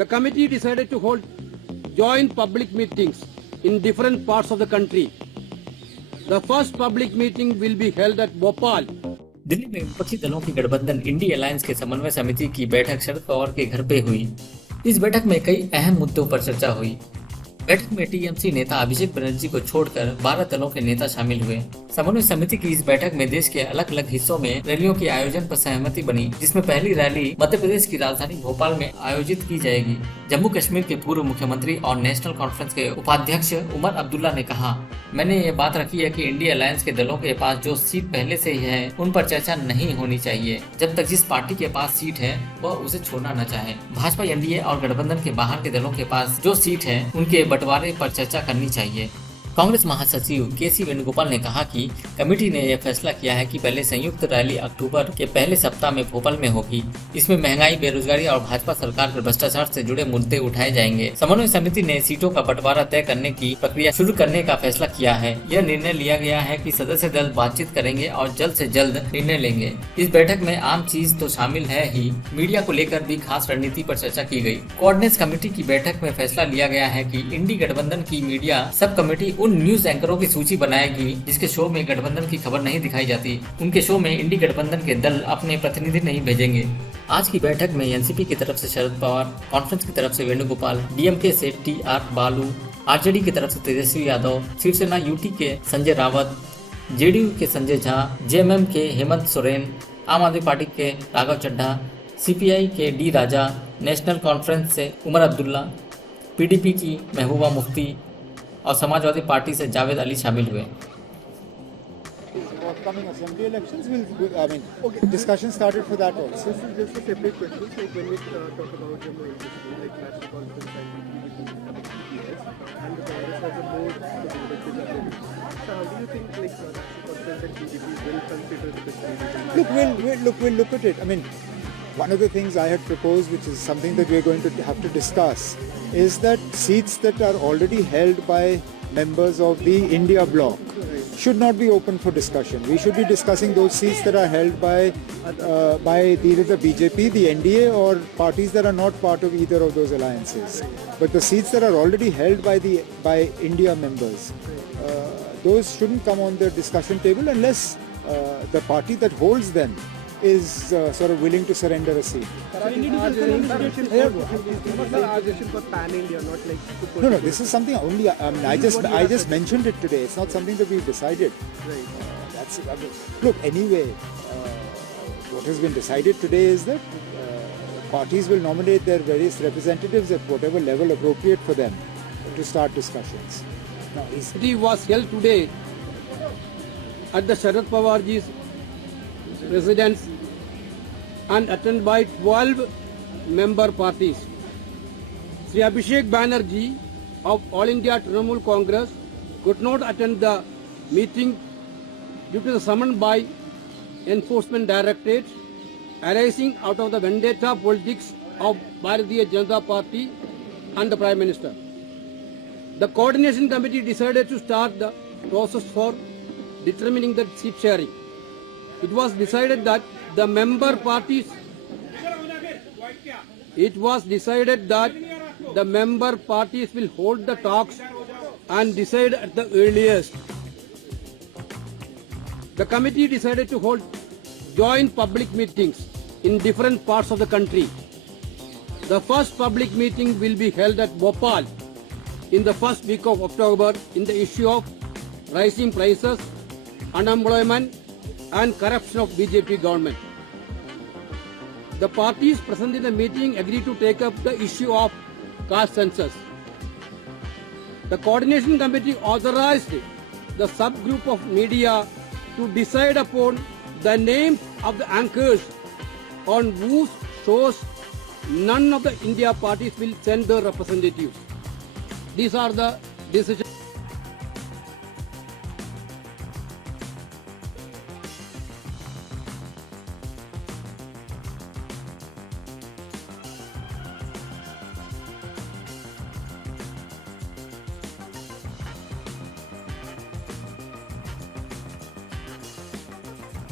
The committee decided to hold joint public meetings in different parts of the country. The first public meeting will be held at Bhopal. Delhi में विपक्षी दलों की गठबंधन INDI alliance के समन्वय समिति की बैठक शरद पवार के घर पे हुई। इस बैठक में कई अहम मुद्दों पर चर्चा हुई। बैठक में टीएमसी नेता अभिषेक बनर्जी को छोड़कर 12 दलों के नेता शामिल हुए। समन्वय समिति की इस बैठक में देश के अलग अलग हिस्सों में रैलियों के आयोजन पर सहमति बनी, जिसमें पहली रैली मध्य प्रदेश की राजधानी भोपाल में आयोजित की जाएगी। जम्मू कश्मीर के पूर्व मुख्यमंत्री और नेशनल कॉन्फ्रेंस के उपाध्यक्ष उमर अब्दुल्ला ने कहा, मैंने ये बात रखी है कि इंडिया अलायंस के दलों के पास जो सीट पहले से ही है उन पर चर्चा नहीं होनी चाहिए, जब तक जिस पार्टी के पास सीट है वह उसे छोड़ना न चाहे। भाजपा, एनडीए और गठबंधन के बाहर के दलों के पास जो सीट है उनके बंटवारे पर चर्चा करनी चाहिए। कांग्रेस महासचिव केसी वेणुगोपाल ने कहा कि कमेटी ने यह फैसला किया है कि पहले संयुक्त रैली अक्टूबर के पहले सप्ताह में भोपाल में होगी। इसमें महंगाई, बेरोजगारी और भाजपा सरकार पर भ्रष्टाचार से जुड़े मुद्दे उठाए जाएंगे। समन्वय समिति ने सीटों का बंटवारा तय करने की प्रक्रिया शुरू करने का फैसला किया है। यह निर्णय लिया गया है कि सदस्य दल बातचीत करेंगे और जल्द से जल्द निर्णय लेंगे। इस बैठक में आम चीज तो शामिल है ही, मीडिया को लेकर भी खास रणनीति पर चर्चा की गई। कोऑर्डिनेशन कमेटी की बैठक में फैसला लिया गया है कि इंडी गठबंधन की मीडिया सब कमेटी उन न्यूज एंकरों की सूची बनाएगी जिसके शो में गठबंधन की खबर नहीं दिखाई जाती। उनके शो में इंडी गठबंधन के दल अपने प्रतिनिधि नहीं भेजेंगे। आज की बैठक में एनसीपी की तरफ से शरद पवार, कॉन्फ्रेंस की तरफ से वेणुगोपाल, डीएमके से टी.आर. बालू, आरजेडी की तरफ से तेजस्वी यादव, शिवसेना यूटी के संजय रावत, जेडीयू के संजय झा, जेएमएम के हेमंत सोरेन, आम आदमी पार्टी के राघव चड्ढा, सीपीआई के डी राजा, नेशनल कॉन्फ्रेंस से उमर अब्दुल्ला, पीडीपी की महबूबा मुफ्ती और समाजवादी पार्टी से जावेद अली शामिल हुए। Coming assembly elections discussion started for that also. This is just a separate question. So when we talk about Jammu and Kashmir, like national conference and EPS, and the Congress has a more conservative. So how do you think national conference and PDP will consider the Kashmir? We'll look at it. One of the things I had proposed, which is something that we're going to have to discuss, is that seats that are already held by members of the India bloc should not be open for discussion. We should be discussing those seats that are held by either the BJP, the NDA, or parties that are not part of either of those alliances. But the seats that are already held by India members, those shouldn't come on the discussion table unless the party that holds them is sort of willing to surrender a seat. No, this is something only. I just mentioned it today. It's not something that we've decided. Look, anyway, what has been decided today is that parties will nominate their various representatives at whatever level appropriate for them to start discussions. Now, it was held today at the Sharad Pawarji's residence and attended by 12 member parties. Sri Abhishek Banerjee of All India Trinamool Congress could not attend the meeting due to the summon by Enforcement Directorate arising out of the vendetta politics of Bharatiya Janata Party and the Prime Minister. The Coordination Committee decided to start the process for determining the seat sharing. It was decided that the member parties will hold the talks and decide at the earliest. The committee decided to hold joint public meetings in different parts of the country. The first public meeting will be held at Bhopal in the first week of October in the issue of rising prices, unemployment and corruption of BJP government. The parties present in the meeting agreed to take up the issue of caste census. The Coordination Committee authorized the subgroup of media to decide upon the names of the anchors on whose shows none of the India parties will send their representatives. These are the decisions.